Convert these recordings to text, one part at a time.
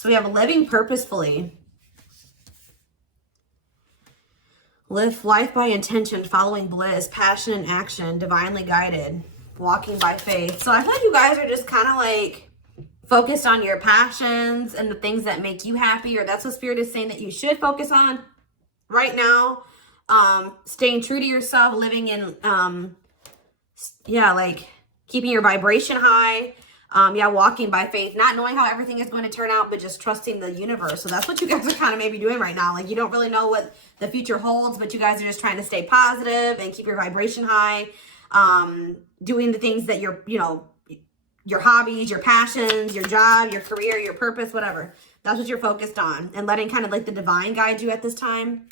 So we have living purposefully. Live life by intention, following bliss, passion and action, divinely guided, walking by faith. So I feel like you guys are just kind of like focused on your passions and the things that make you happy, or that's what Spirit is saying that you should focus on right now. Staying true to yourself, living in, like keeping your vibration high. Walking by faith, not knowing how everything is going to turn out, but just trusting the universe. So that's what you guys are kind of maybe doing right now. Like you don't really know what the future holds, but you guys are just trying to stay positive and keep your vibration high. Doing the things that your hobbies, your passions, your job, your career, your purpose, whatever. That's what you're focused on, and letting kind of like the divine guide you at this time.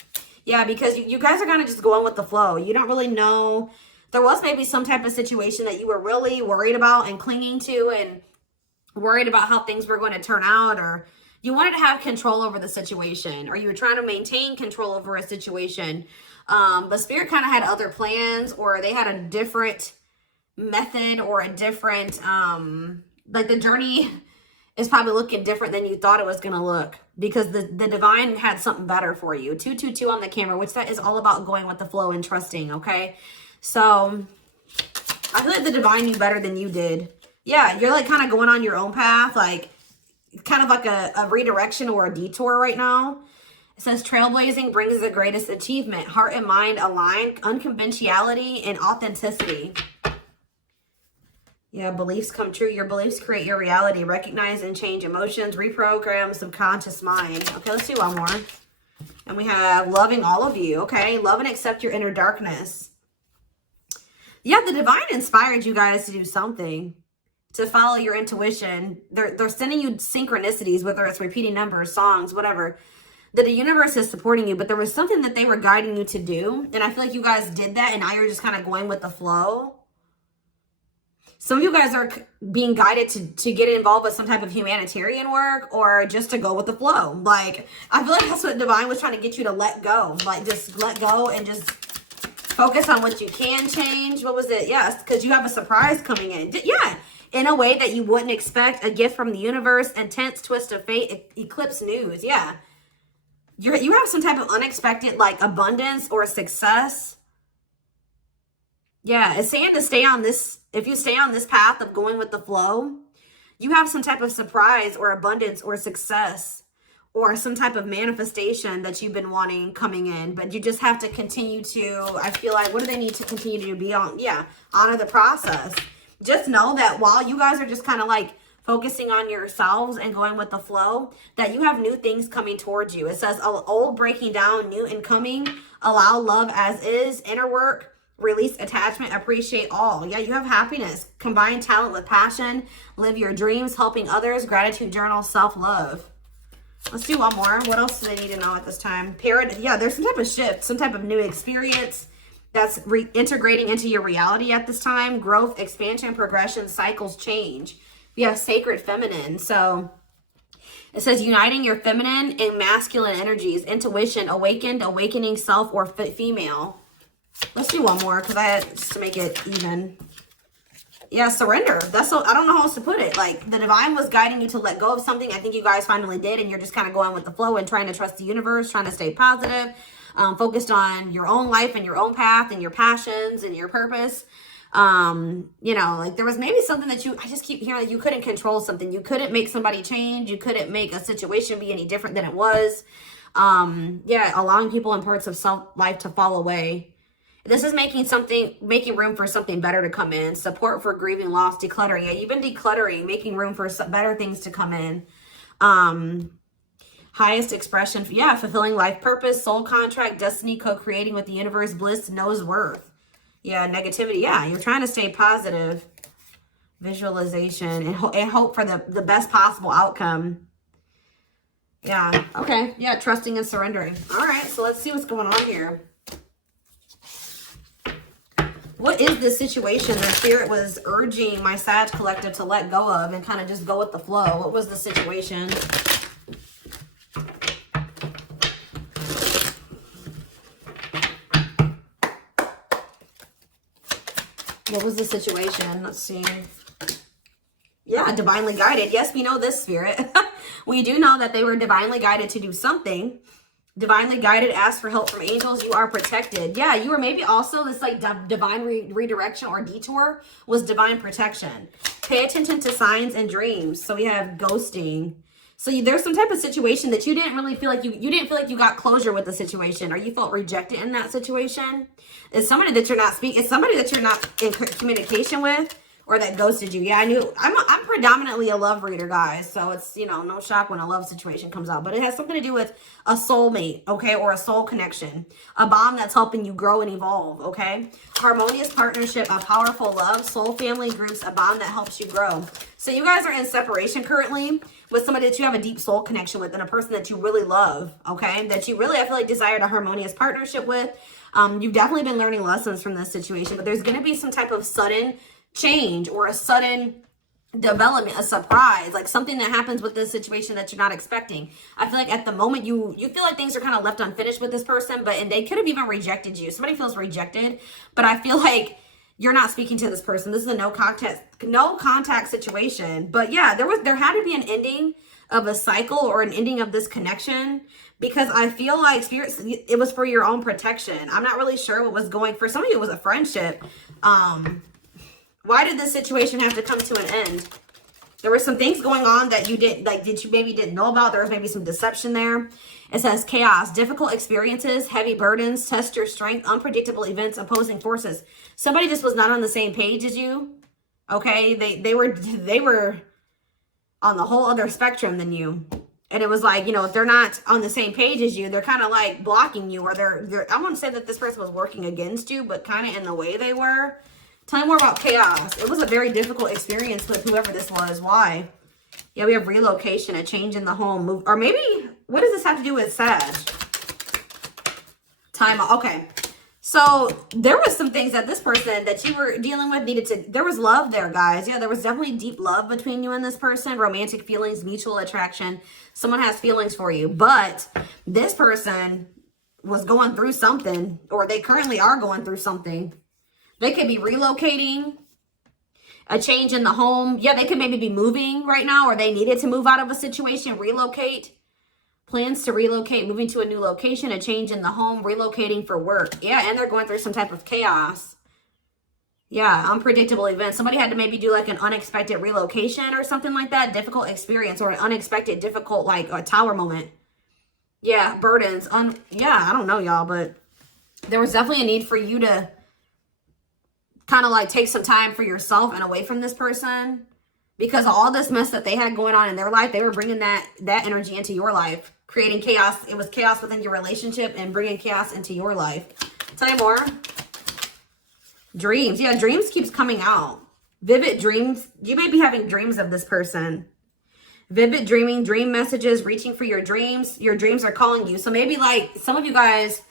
Yeah, because you guys are kind of just going with the flow. You don't really know. There was maybe some type of situation that you were really worried about and clinging to and worried about how things were going to turn out, or you wanted to have control over the situation, or you were trying to maintain control over a situation. But Spirit kind of had other plans, or they had a different method or a different, like the journey is probably looking different than you thought it was going to look, because the divine had something better for you. 222 on the camera, which that is all about going with the flow and trusting. Okay. So I feel like the divine knew better than you did. Yeah, you're like kind of going on your own path, like kind of like a redirection or a detour right now. It says trailblazing brings the greatest achievement. Heart and mind aligned, unconventionality and authenticity. Yeah, beliefs come true. Your beliefs create your reality. Recognize and change emotions. Reprogram subconscious mind. Okay, let's do one more. And we have loving all of you. Okay, love and accept your inner darkness. Yeah, the divine inspired you guys to do something, to follow your intuition. They're sending you synchronicities, whether it's repeating numbers, songs, whatever. That the universe is supporting you, but there was something that they were guiding you to do. And I feel like you guys did that, and now you're just kind of going with the flow. Some of you guys are being guided to get involved with some type of humanitarian work, or just to go with the flow. Like, I feel like that's what divine was trying to get you to let go. Like, just let go and just focus on what you can change. What was it? Yes, because you have a surprise coming in. Yeah, in a way that you wouldn't expect. A gift from the universe, intense twist of fate, eclipse news. Yeah, you have some type of unexpected like abundance or success. Yeah, it's saying to stay on this. If you stay on this path of going with the flow, you have some type of surprise or abundance or success, or some type of manifestation that you've been wanting coming in. But you just have to continue to, I feel like, what do they need to continue to be on? Yeah, honor the process. Just know that while you guys are just kind of like focusing on yourselves and going with the flow, that you have new things coming towards you. It says old breaking down, new incoming, allow love as is, inner work, release attachment, appreciate all. Yeah, you have happiness, combine talent with passion, live your dreams, helping others, gratitude journal, self-love. Let's do one more. What else do they need to know at this time? Yeah, there's some type of shift, some type of new experience that's integrating into your reality at this time. Growth, expansion, progression, cycles, change. You have sacred feminine. So it says uniting your feminine and masculine energies, intuition, awakened, awakening self or female. Let's do one more because just to make it even. Yeah, surrender. That's so, I don't know how else to put it. Like, the divine was guiding you to let go of something. I think you guys finally did, and you're just kind of going with the flow and trying to trust the universe, trying to stay positive, focused on your own life and your own path and your passions and your purpose. Like there was maybe something that I just keep hearing that you couldn't control something. You couldn't make somebody change. You couldn't make a situation be any different than it was. Allowing people and parts of self-life to fall away. This is making room for something better to come in. Support for grieving loss, decluttering. Yeah, you've been decluttering, making room for some better things to come in. Highest expression. Yeah, fulfilling life purpose, soul contract, destiny, co-creating with the universe, bliss, knows worth. Yeah, negativity. Yeah, you're trying to stay positive. Visualization and hope for the best possible outcome. Yeah, okay. Yeah, trusting and surrendering. All right, so let's see what's going on here. What is the situation that Spirit was urging my Sag collective to let go of and kind of just go with the flow? What was the situation? What was the situation? Let's see. Yeah, divinely guided. Yes, we know this, Spirit. We do know that they were divinely guided to do something. Divinely guided, ask for help from angels. You are protected. Yeah, you were maybe also this like divine redirection or detour was divine protection. Pay attention to signs and dreams. So we have ghosting. So there's some type of situation that you didn't really feel like you didn't feel like you got closure with the situation, or you felt rejected in that situation. It's somebody that you're not speaking. It's somebody that you're not in communication with, or that ghosted you. Yeah, I knew. I'm predominantly a love reader, guys. So it's, you know, no shock when a love situation comes out. But it has something to do with a soulmate, okay? Or a soul connection. A bond that's helping you grow and evolve, okay? Harmonious partnership, a powerful love, soul family groups, a bond that helps you grow. So you guys are in separation currently with somebody that you have a deep soul connection with, and a person that you really love, okay? That you really, I feel like, desired a harmonious partnership with. You've definitely been learning lessons from this situation, but there's going to be some type of sudden change or a sudden development, a surprise, like something that happens with this situation that you're not expecting. I feel like at the moment you feel like things are kind of left unfinished with this person, and they could have even rejected you. Somebody feels rejected, but I feel like you're not speaking to this person. This is a no contact situation. But yeah, there had to be an ending of a cycle or an ending of this connection, because I feel like spirit, it was for your own protection. I'm not really sure what was going for some of you. It was a friendship. Why did this situation have to come to an end? There were some things going on that you maybe didn't know about. There was maybe some deception there. It says chaos, difficult experiences, heavy burdens, test your strength, unpredictable events, opposing forces. Somebody just was not on the same page as you. Okay, they were on the whole other spectrum than you. And it was like, you know, if they're not on the same page as you, they're kind of like blocking you, or they're I wouldn't say that this person was working against you, but kind of in the way they were. Tell me more about chaos. It was a very difficult experience with whoever this was. Why? Yeah, we have relocation, a change in the home, move, or maybe, what does this have to do with Sag? Time. Okay. So there was some things that this person that you were dealing with needed to, there was love there, guys. Yeah, there was definitely deep love between you and this person, romantic feelings, mutual attraction. Someone has feelings for you, but this person was going through something, or they currently are going through something. They could be relocating, a change in the home. Yeah, they could maybe be moving right now, or they needed to move out of a situation, relocate. Plans to relocate, moving to a new location, a change in the home, relocating for work. Yeah, and they're going through some type of chaos. Yeah, unpredictable events. Somebody had to maybe do like an unexpected relocation or something like that. Difficult experience, or an unexpected, difficult, like a tower moment. Yeah, burdens. Yeah, I don't know, y'all, but there was definitely a need for you to kind of like take some time for yourself and away from this person, because of all this mess that they had going on in their life. They were bringing that energy into your life, creating chaos. It was chaos within your relationship and bringing chaos into your life. Tell me more. Dreams. Yeah, dreams keeps coming out. Vivid dreams. You may be having dreams of this person. Vivid dreaming, dream messages, reaching for your dreams. Your dreams are calling you. So maybe like some of you guys,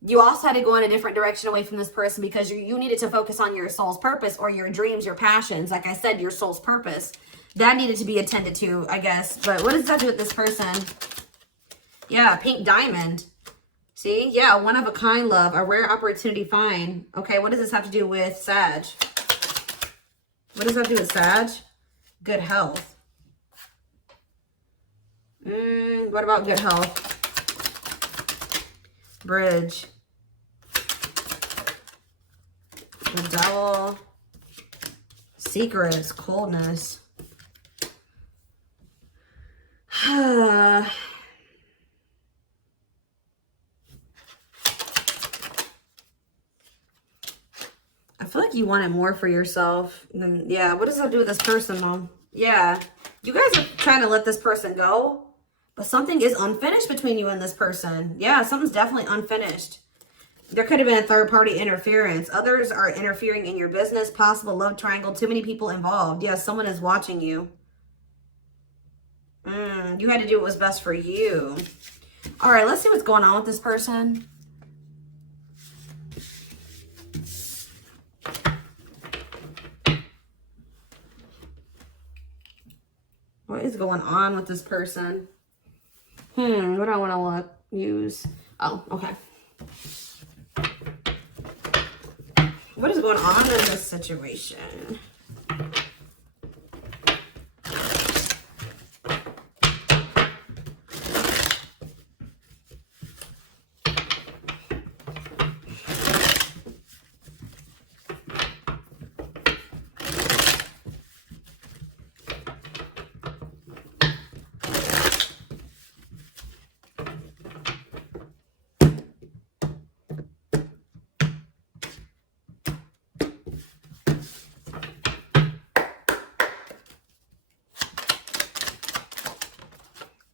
you also had to go in a different direction away from this person because you needed to focus on your soul's purpose, or your dreams, your passions. Like I said, your soul's purpose. That needed to be attended to, I guess. But what does that do with this person? Yeah, pink diamond. See? Yeah, one of a kind love, a rare opportunity find. Okay, what does this have to do with Sag? What does that do with Sag? Good health. What about good health? Bridge. The devil. Secrets. Coldness. I feel like you wanted more for yourself. Yeah, what does that do with this person, though? Yeah, you guys are trying to let this person go, but something is unfinished between you and this person. Yeah, something's definitely unfinished. There could have been a third-party interference. Others are interfering in your business. Possible love triangle. Too many people involved. Yeah, someone is watching you. You had to do what was best for you. All right, let's see what's going on with this person. What is going on with this person? What do I want to use? Oh, okay. What is going on in this situation?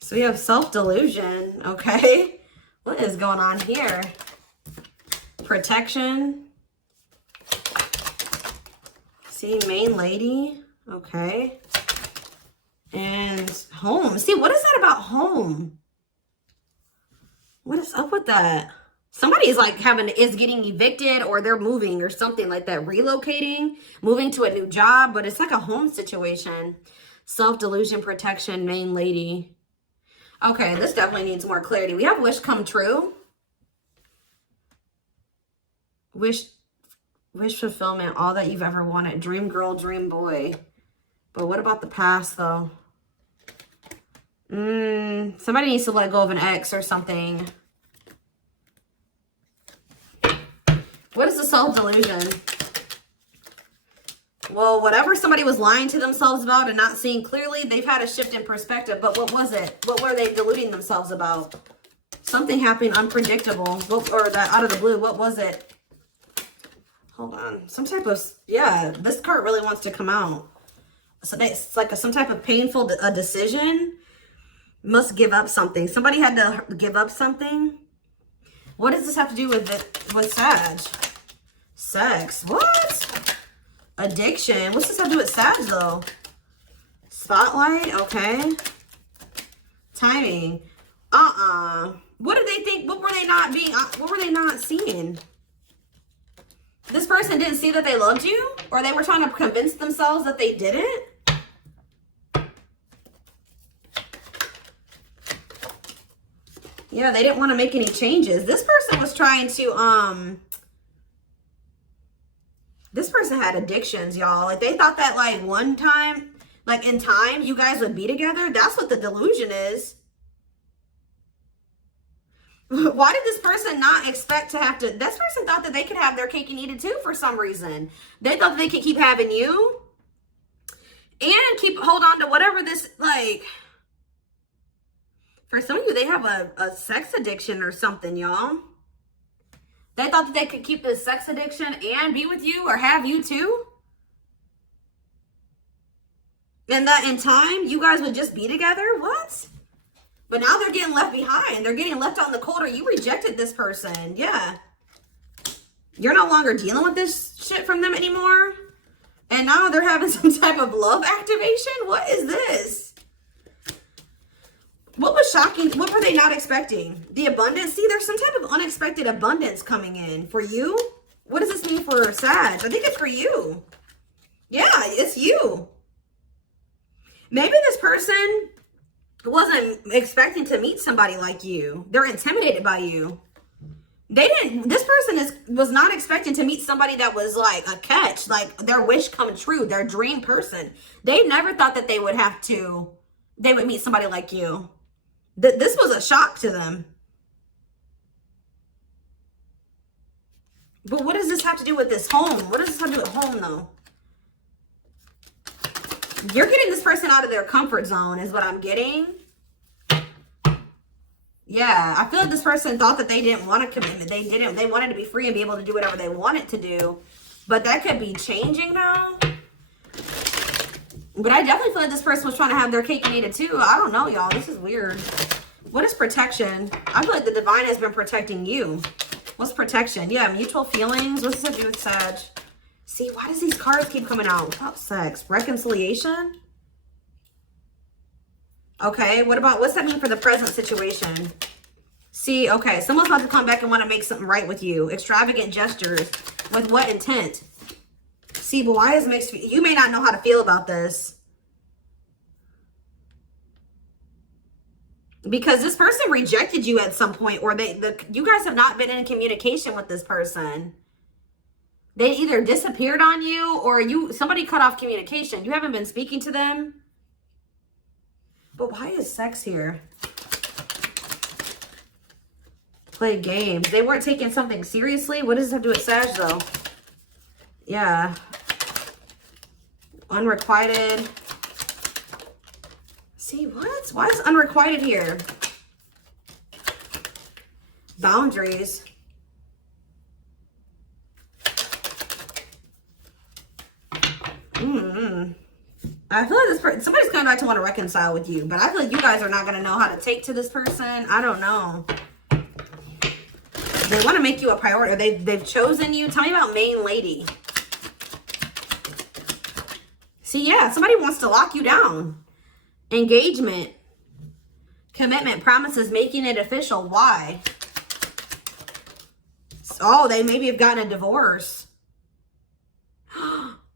So we have self-delusion, okay? What is going on here? Protection. See, main lady, okay. And home. See, what is that about home? What is up with that? Somebody is like is getting evicted, or they're moving or something like that, relocating, moving to a new job, but it's like a home situation. Self-delusion, protection, main lady. Okay, this definitely needs more clarity. We have wish come true. Wish fulfillment, all that you've ever wanted. Dream girl, dream boy. But what about the past, though? Somebody needs to let go of an ex or something. What is the self-delusion? Well, whatever somebody was lying to themselves about and not seeing clearly, they've had a shift in perspective. But what was it? What were they deluding themselves about? Something happened unpredictable. Or that out of the blue. What was it? Hold on. Some type of... Yeah, this card really wants to come out. So it's like some type of painful decision. Must give up something. Somebody had to give up something. What does this have to do with Sag? Sex. What? Addiction. What's this have to do with Sag, though? Spotlight. Okay. Timing. What did they think? What were they not being? What were they not seeing? This person didn't see that they loved you? Or they were trying to convince themselves that they didn't? Yeah, they didn't want to make any changes. This person was trying to, this person had addictions, y'all. Like, they thought that, like, one time, like, in time, you guys would be together. That's what the delusion is. Why did this person not expect to have to... This person thought that they could have their cake and eat it, too, for some reason. They thought that they could keep having you and hold on to whatever this, like... For some of you, they have a sex addiction or something, y'all. They thought that they could keep this sex addiction and be with you or have you too. And that in time, you guys would just be together? What? But now they're getting left behind. They're getting left out in the cold, or you rejected this person. Yeah. You're no longer dealing with this shit from them anymore. And now they're having some type of love activation? What is this? What was shocking? What were they not expecting? The abundance? See, there's some type of unexpected abundance coming in. For you? What does this mean for Sag? I think it's for you. Yeah, it's you. Maybe this person wasn't expecting to meet somebody like you. They're intimidated by you. This person was not expecting to meet somebody that was like a catch, like their wish come true, their dream person. They never thought that they would meet somebody like you. This was a shock to them. But what does this have to do with this home? What does this have to do with home, though? You're getting this person out of their comfort zone is what I'm getting. Yeah, I feel like this person thought that they didn't want a commitment. They didn't. They wanted to be free and be able to do whatever they wanted to do. But that could be changing now. But I definitely feel like this person was trying to have their cake and eat it too. I don't know, y'all. This is weird. What is protection? I feel like the divine has been protecting you. What's protection? Yeah, mutual feelings. What's this have to do with Sag? See, why does these cards keep coming out? Without sex. Reconciliation? Okay, what's that mean for the present situation? See, okay, someone's about to come back and want to make something right with you. Extravagant gestures. With what intent? See, but why is mixed? You may not know how to feel about this. Because this person rejected you at some point, or you guys have not been in communication with this person. They either disappeared on you, or somebody cut off communication. You haven't been speaking to them. But why is sex here? Play games. They weren't taking something seriously. What does this have to do with Sag, though? Yeah. Unrequited. See, what? Why is unrequited here? Boundaries. I feel like this person, somebody's coming back to want to reconcile with you, but I feel like you guys are not going to know how to take to this person. I don't know. They want to make you a priority. Or they've chosen you. Tell me about main lady. See, yeah, somebody wants to lock you down. Engagement. Commitment, promises, making it official. Why? Oh, they maybe have gotten a divorce.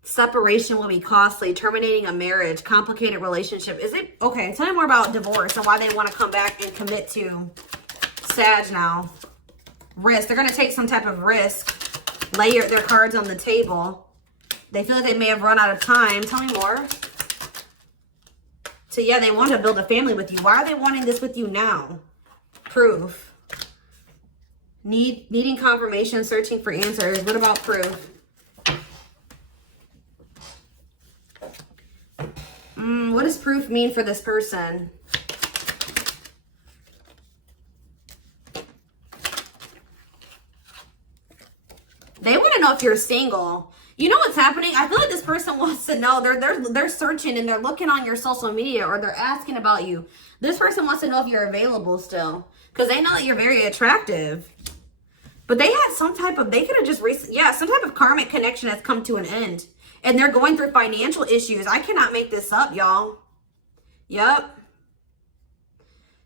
Separation will be costly. Terminating a marriage. Complicated relationship. Is it? Okay, tell me more about divorce and why they want to come back and commit to Sag now. Risk. They're going to take some type of risk. Lay their cards on the table. They feel like they may have run out of time. Tell me more. So, yeah, they want to build a family with you. Why are they wanting this with you now? Proof. Needing confirmation, searching for answers. What about proof? What does proof mean for this person? They want to know if you're single. You know what's happening? I feel like this person wants to know. They're searching and they're looking on your social media or they're asking about you. This person wants to know if you're available still because they know that you're very attractive. But they had some type of, they could have just some type of karmic connection has come to an end. And they're going through financial issues. I cannot make this up, y'all. Yep.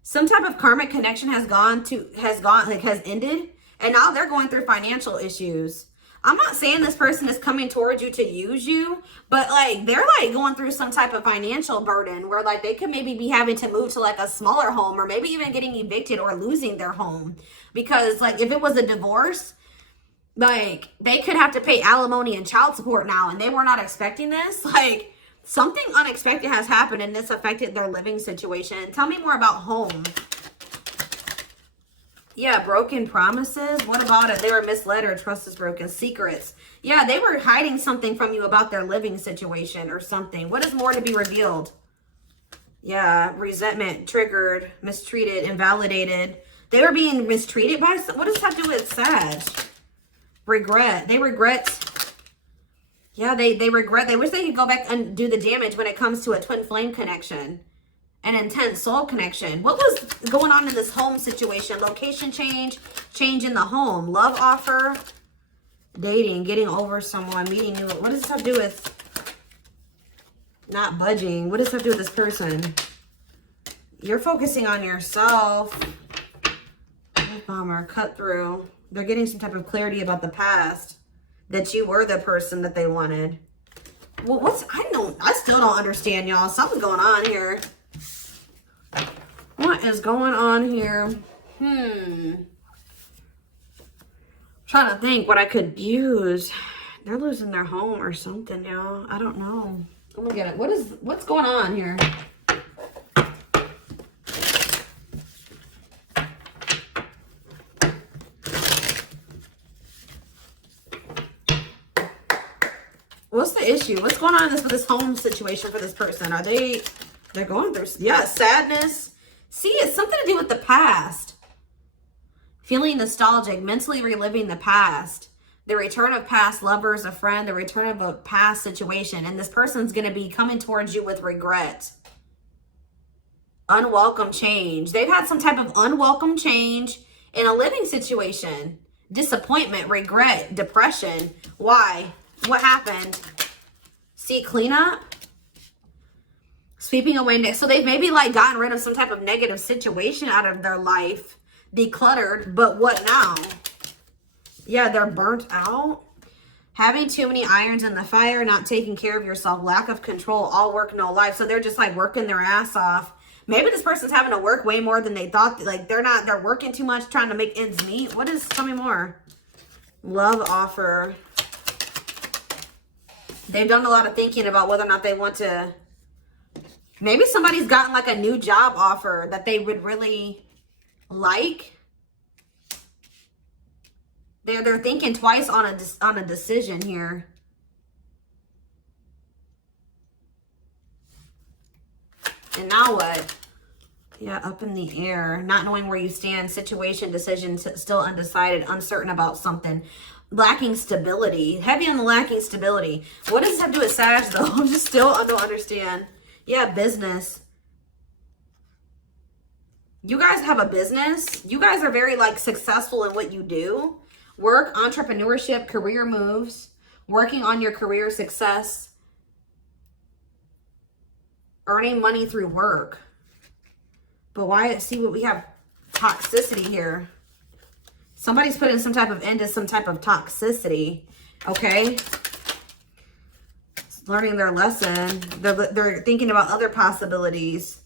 Some type of karmic connection has ended. And now they're going through financial issues. I'm not saying this person is coming towards you to use you, but like they're like going through some type of financial burden where like they could maybe be having to move to like a smaller home or maybe even getting evicted or losing their home. Because like if it was a divorce, like they could have to pay alimony and child support now and they were not expecting this. Like something unexpected has happened and this affected their living situation. Tell me more about home. Yeah, broken promises. What about it? They were misled or trust is broken. Secrets. Yeah, they were hiding something from you about their living situation or something. What is more to be revealed? Yeah, resentment, triggered, mistreated, invalidated. They were being mistreated by some. What does that do with Sag? Regret. They regret. Yeah, they regret. They wish they could go back and do the damage when it comes to a twin flame connection. An intense soul connection. What was going on in this home situation? Location change, change in the home, love offer, dating, getting over someone, meeting you. What does this have to do with not budging? What does this have to do with this person? You're focusing on yourself. Bummer, cut through. They're getting some type of clarity about the past, that you were the person that they wanted. Well, I still don't understand, y'all. Something's going on here. What is going on here? Trying to think what I could use. They're losing their home or something, y'all. I don't know. I'm gonna get it. What's going on here? What's the issue? What's going on with this home situation for this person? They're going through, yeah, sadness. See, it's something to do with the past. Feeling nostalgic, mentally reliving the past. The return of past lovers, a friend, the return of a past situation. And this person's going to be coming towards you with regret. Unwelcome change. They've had some type of unwelcome change in a living situation. Disappointment, regret, depression. Why? What happened? See, cleanup. Sweeping away. So they've maybe like gotten rid of some type of negative situation out of their life. Decluttered. But what now? Yeah, they're burnt out. Having too many irons in the fire. Not taking care of yourself. Lack of control. All work, no life. So they're just like working their ass off. Maybe this person's having to work way more than they thought. Like they're working too much trying to make ends meet. Tell me more. Love offer. They've done a lot of thinking about whether or not they want to. Maybe somebody's gotten like a new job offer that they would really like. They're thinking twice on a decision here. And now what? Yeah, up in the air, not knowing where you stand, situation, decision, still undecided, uncertain about something, lacking stability, heavy on the lacking stability. What does this have to do with Sag though? I'm just still, I don't understand. Yeah, business. You guys have a business. You guys are very like successful in what you do. Work, entrepreneurship, career moves, working on your career success, earning money through work. But why? See what we have, toxicity here. Somebody's putting some type of end to some type of toxicity. Okay. Learning their lesson. They're thinking about other possibilities.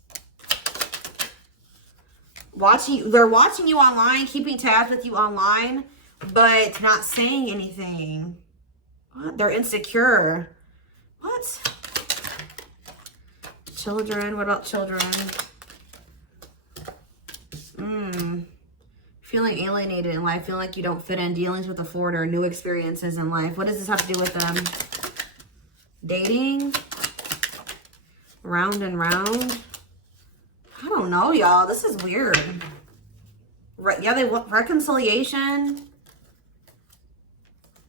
They're watching you online, keeping tabs with you online, but not saying anything. What? They're insecure. What? Children. What about children? Feeling alienated in life, feeling like you don't fit in, dealings with authority or new experiences in life. What does this have to do with them? Dating? Round and round? I don't know, y'all. This is weird. Yeah, they want reconciliation.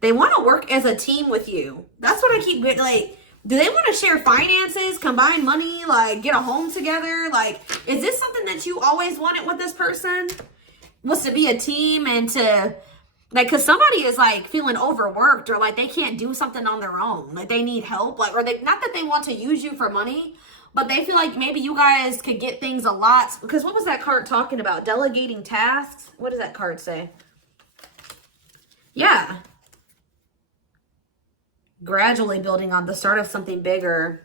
They want to work as a team with you. That's what I keep getting. Like, do they want to share finances, combine money, like get a home together? Like, is this something that you always wanted with this person? Was to be a team and to, like, because somebody is like feeling overworked or like they can't do something on their own. Like they need help. Like, or they, not that they want to use you for money, but they feel like maybe you guys could get things a lot. Because what was that card talking about? Delegating tasks? What does that card say? Yeah. Gradually building on the start of something bigger.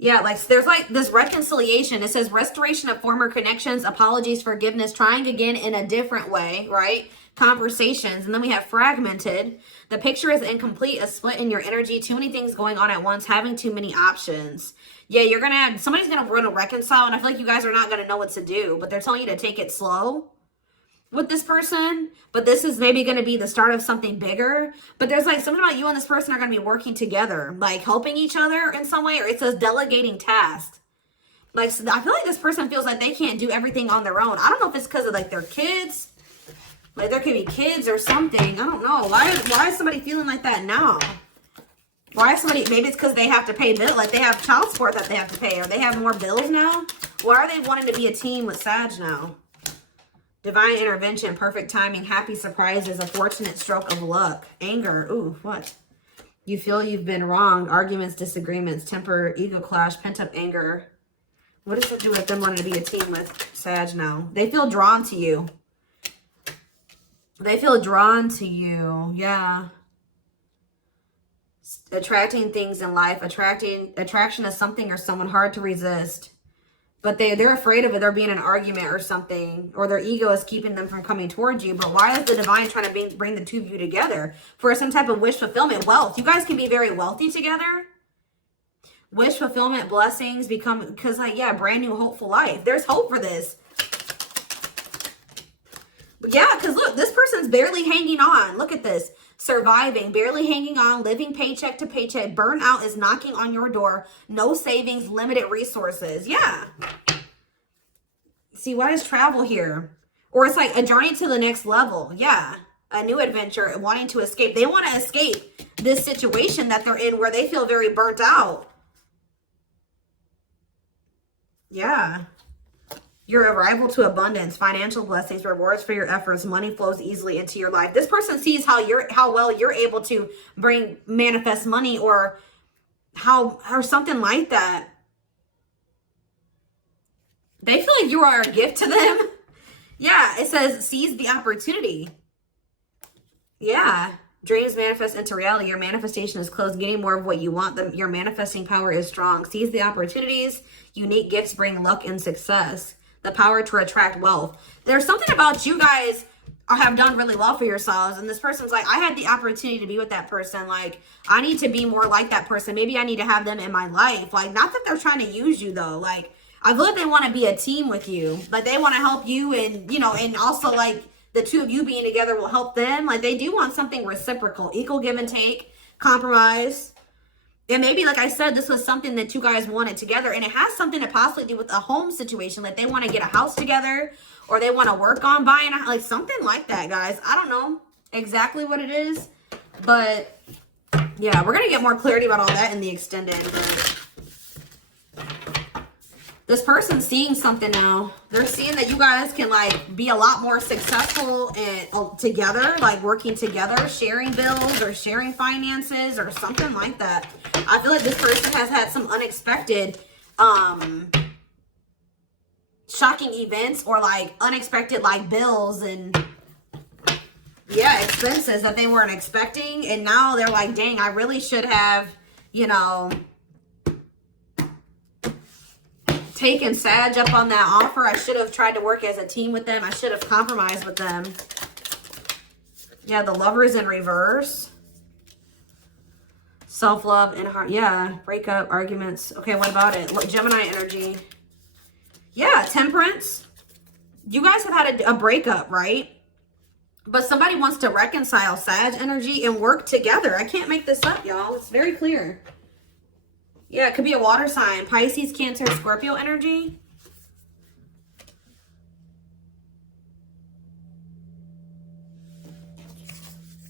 Yeah, like there's like this reconciliation. It says restoration of former connections, apologies, forgiveness, trying again in a different way, right? Conversations. And then we have fragmented. The picture is incomplete, a split in your energy, too many things going on at once, having too many options. Yeah, you're going to have, somebody's going to reconcile, and I feel like you guys are not going to know what to do, but they're telling you to take it slow with this person, but this is maybe going to be the start of something bigger. But there's like something about you and this person are going to be working together, like helping each other in some way, or it says delegating tasks. Like, so I feel like this person feels like they can't do everything on their own. I don't know if it's because of like their kids, like there could be kids or something. I don't know. Why is somebody feeling like that now? Why is somebody, maybe it's because they have to pay bills, like they have child support that they have to pay, or they have more bills now. Why are they wanting to be a team with Sag now? Divine intervention, perfect timing, happy surprises, a fortunate stroke of luck. Anger, ooh, what? You feel you've been wronged, arguments, disagreements, temper, ego clash, pent-up anger. What does it do with them wanting to be a team with Sag now? They feel drawn to you. They feel drawn to you, yeah. Attracting things in life, attraction is something or someone hard to resist. But they're afraid of it. There being an argument or something, or their ego is keeping them from coming towards you. But why is the divine trying to bring the two of you together for some type of wish fulfillment? Wealth. You guys can be very wealthy together. Wish fulfillment, blessings, because like, yeah, brand new hopeful life. There's hope for this. But yeah, because look, this person's barely hanging on. Look at this. Surviving, barely hanging on, living paycheck to paycheck. Burnout is knocking on your door. No savings, limited resources. Yeah. See, why is travel here? Or it's like a journey to the next level. Yeah. A new adventure, wanting to escape. They want to escape this situation that they're in where they feel very burnt out. Yeah. Your arrival to abundance, financial blessings, rewards for your efforts, money flows easily into your life. This person sees how well you're able to manifest money, or something like that. They feel like you are a gift to them. Yeah, it says seize the opportunity. Yeah. Dreams manifest into reality. Your manifestation is close. Getting more of what you want. Your manifesting power is strong. Seize the opportunities. Unique gifts bring luck and success. The power to attract wealth. There's something about you guys have done really well for yourselves, and this person's like, I had the opportunity to be with that person. Like, I need to be more like that person. Maybe I need to have them in my life. Like, not that they're trying to use you though. Like, I feel like they want to be a team with you. Like, they want to help you, and you know, and also like the two of you being together will help them. Like, they do want something reciprocal, equal give and take, compromise. And maybe, like I said, this was something that you guys wanted together. And it has something to possibly do with a home situation. Like they want to get a house together. Or they want to work on buying a, like something like that, guys. I don't know exactly what it is. But yeah, we're going to get more clarity about all that in the extended. This person's seeing something now. They're seeing that you guys can like be a lot more successful and together, like working together, sharing bills or sharing finances or something like that. I feel like this person has had some unexpected shocking events or like unexpected like bills and yeah, expenses that they weren't expecting. And now they're like, dang, I really should have, you know, taken Sag up on that offer. I should have tried to work as a team with them. I should have compromised with them. Yeah, the Lovers in reverse. Self-love and heart. Yeah, breakup, arguments. Okay, what about it? Look, Gemini energy. Yeah, Temperance. You guys have had a breakup, right? But somebody wants to reconcile Sag energy and work together. I can't make this up, y'all. It's very clear. Yeah, it could be a water sign. Pisces, Cancer, Scorpio energy.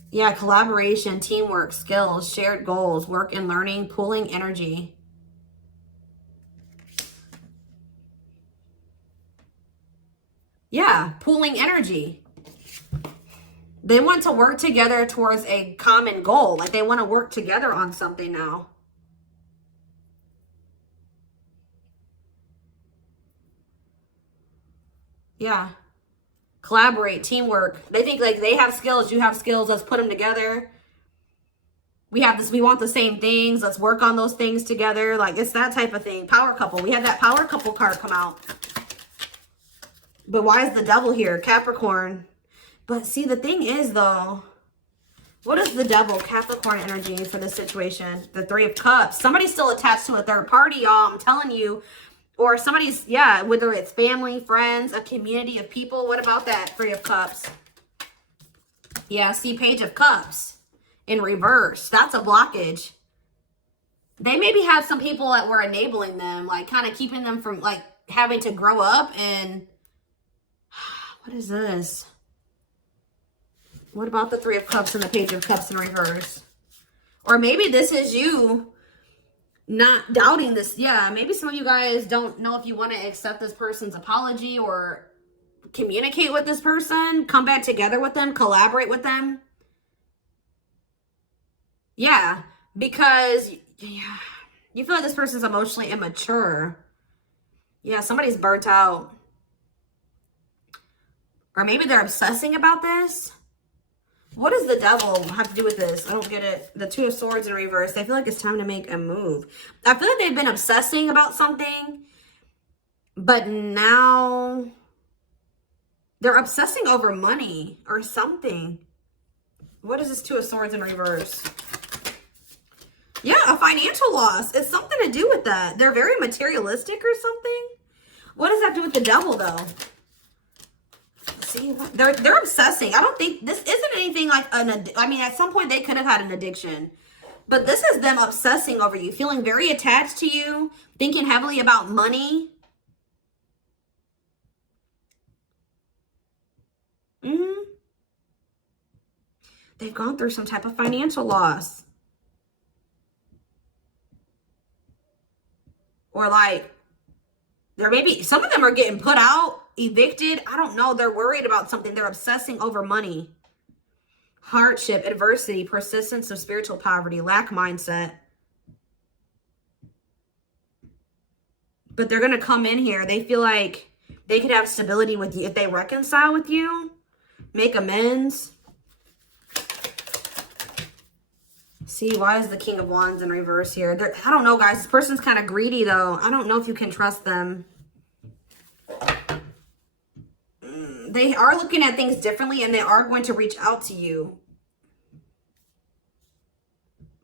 Yeah, collaboration, teamwork, skills, shared goals, work and learning, pooling energy. Yeah, pooling energy. They want to work together towards a common goal. Like they want to work together on something now. Yeah. Collaborate, teamwork. They think like they have skills, you have skills. Let's put them together. We have this, we want the same things. Let's work on those things together. Like it's that type of thing. Power couple. We had that power couple card come out. But why is the devil here? Capricorn. But see, the thing is though, what is the devil? Capricorn energy for this situation. The Three of Cups. Somebody's still attached to a third party, y'all. I'm telling you. Or somebody's, yeah, whether it's family, friends, a community of people. What about that? Three of Cups. Yeah, see, Page of Cups in reverse. That's a blockage. They maybe had some people that were enabling them, like kind of keeping them from like having to grow up. And what is this? What about the Three of Cups and the Page of Cups in reverse? Or maybe this is you not doubting this. Yeah, maybe some of you guys don't know if you want to accept this person's apology or communicate with this person, come back together with them, collaborate with them. Yeah, because yeah, you feel like this person's emotionally immature. Yeah, somebody's burnt out. Or maybe they're obsessing about this. What does the devil have to do with this? I don't get it. The Two of Swords in reverse. They feel like it's time to make a move. I feel like they've been obsessing about something, but now they're obsessing over money or something. What is this Two of Swords in reverse? Yeah, a financial loss. It's something to do with that. They're very materialistic or something. What does that do with the devil, though? See, they're obsessing. I don't think this isn't anything like I mean, at some point they could have had an addiction, but this is them obsessing over you, feeling very attached to you, thinking heavily about money. They've gone through some type of financial loss, or like there maybe some of them are getting put out, evicted. I don't know. They're worried about something. They're obsessing over money. Hardship, adversity, persistence of spiritual poverty, lack mindset. But they're going to come in here. They feel like they could have stability with you if they reconcile with you, make amends. See, why is the King of Wands in reverse here? I don't know, guys. This person's kind of greedy, though. I don't know if you can trust them. They are looking at things differently, and they are going to reach out to you.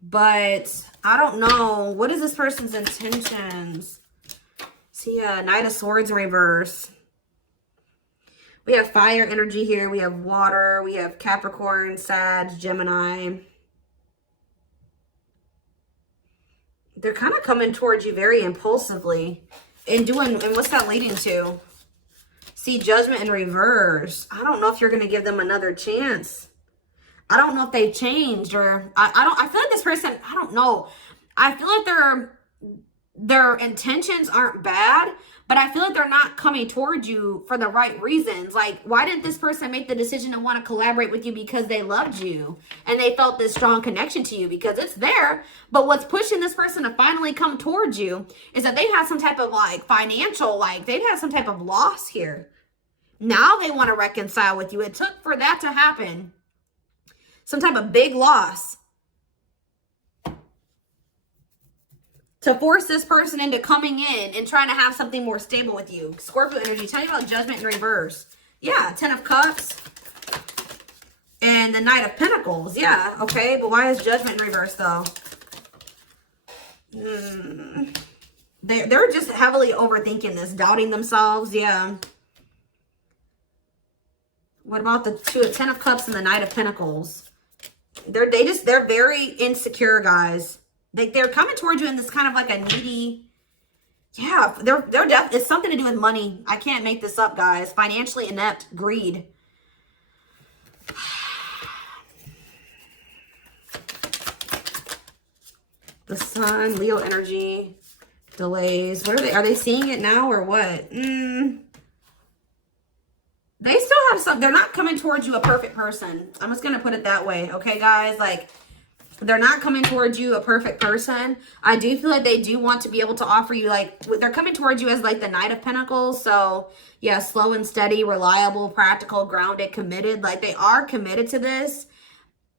But I don't know. What is this person's intentions? See, Knight of Swords in reverse. We have fire energy here. We have water. We have Capricorn, Sag, Gemini. They're kind of coming towards you very impulsively. And what's that leading to? See, Judgment in reverse. I don't know if you're going to give them another chance. I don't know if they've changed, or I feel like this person, I don't know. I feel like their intentions aren't bad, but I feel like they're not coming towards you for the right reasons. Like, why didn't this person make the decision to want to collaborate with you? Because they loved you and they felt this strong connection to you, because it's there. But what's pushing this person to finally come towards you is that they had some type of like financial, like they've had some type of loss here. Now they want to reconcile with you. It took for that to happen. Some type of big loss to force this person into coming in and trying to have something more stable with you. Scorpio energy, tell me about Judgment in reverse. Yeah, 10 of Cups and the Knight of Pentacles. Yeah, okay, but why is Judgment in reverse though? They're just heavily overthinking this, doubting themselves. Yeah. What about the 10 of Cups and the Knight of Pentacles? They're very insecure, guys. They're coming towards you in this kind of like a needy, yeah, it's something to do with money. I can't make this up, guys. Financially inept, greed. The Sun, Leo energy, delays. What are they seeing it now or what? They still have some, they're not coming towards you a perfect person. I'm just going to put it that way. Okay, guys? Like, they're not coming towards you a perfect person. I do feel like they do want to be able to offer you, like, they're coming towards you as like the Knight of Pentacles. So yeah, slow and steady, reliable, practical, grounded, committed. Like, they are committed to this,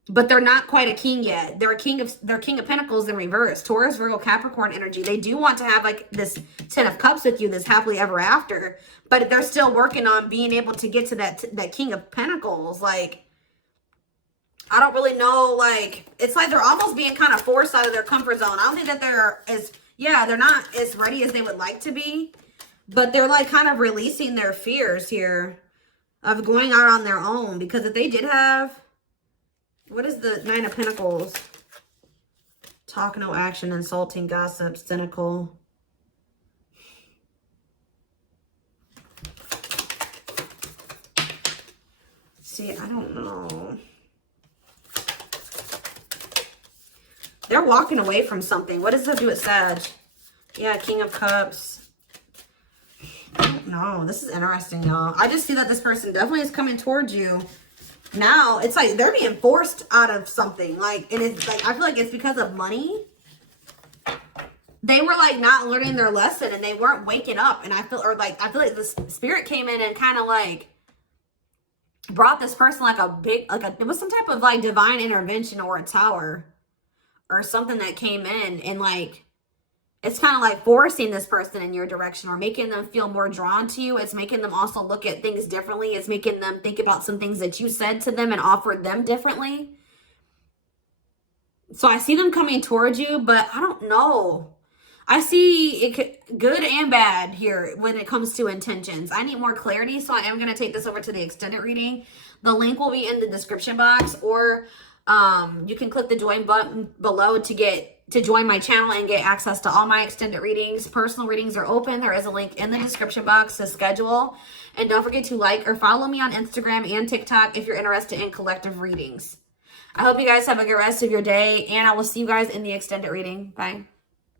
but they're not quite a king yet. They're King of Pentacles in reverse. Taurus, Virgo, Capricorn energy. They do want to have like this 10 of Cups with you, this happily ever after, but they're still working on being able to get to that King of Pentacles. Like, I don't really know, like, it's like they're almost being kind of forced out of their comfort zone. I don't think that they're not as ready as they would like to be, but they're like kind of releasing their fears here of going out on their own. Because if they did have, what is the 9 of Pentacles? Talk, no action, insulting, gossip, cynical. See, I don't know. They're walking away from something. What does that do with Sag? Yeah, King of Cups. I don't know. This is interesting, y'all. I just see that this person definitely is coming towards you. Now, it's like they're being forced out of something. Like, and it's like, I feel like it's because of money. They were like not learning their lesson and they weren't waking up. And I feel like the spirit came in and kind of like brought this person like it was some type of like divine intervention or a tower or something that came in, and like it's kind of like forcing this person in your direction or making them feel more drawn to you. It's making them also look at things differently. It's making them think about some things that you said to them and offered them differently. So I see them coming towards you, but I don't know. I see it good and bad here when it comes to intentions. I need more clarity, so I am going to take this over to the extended reading. The link will be in the description box, or you can click the join button below to join my channel and get access to all my extended readings. Personal readings are open. There is a link in the description box to schedule. And don't forget to like or follow me on Instagram and TikTok if you're interested in collective readings. I hope you guys have a good rest of your day, and I will see you guys in the extended reading. Bye.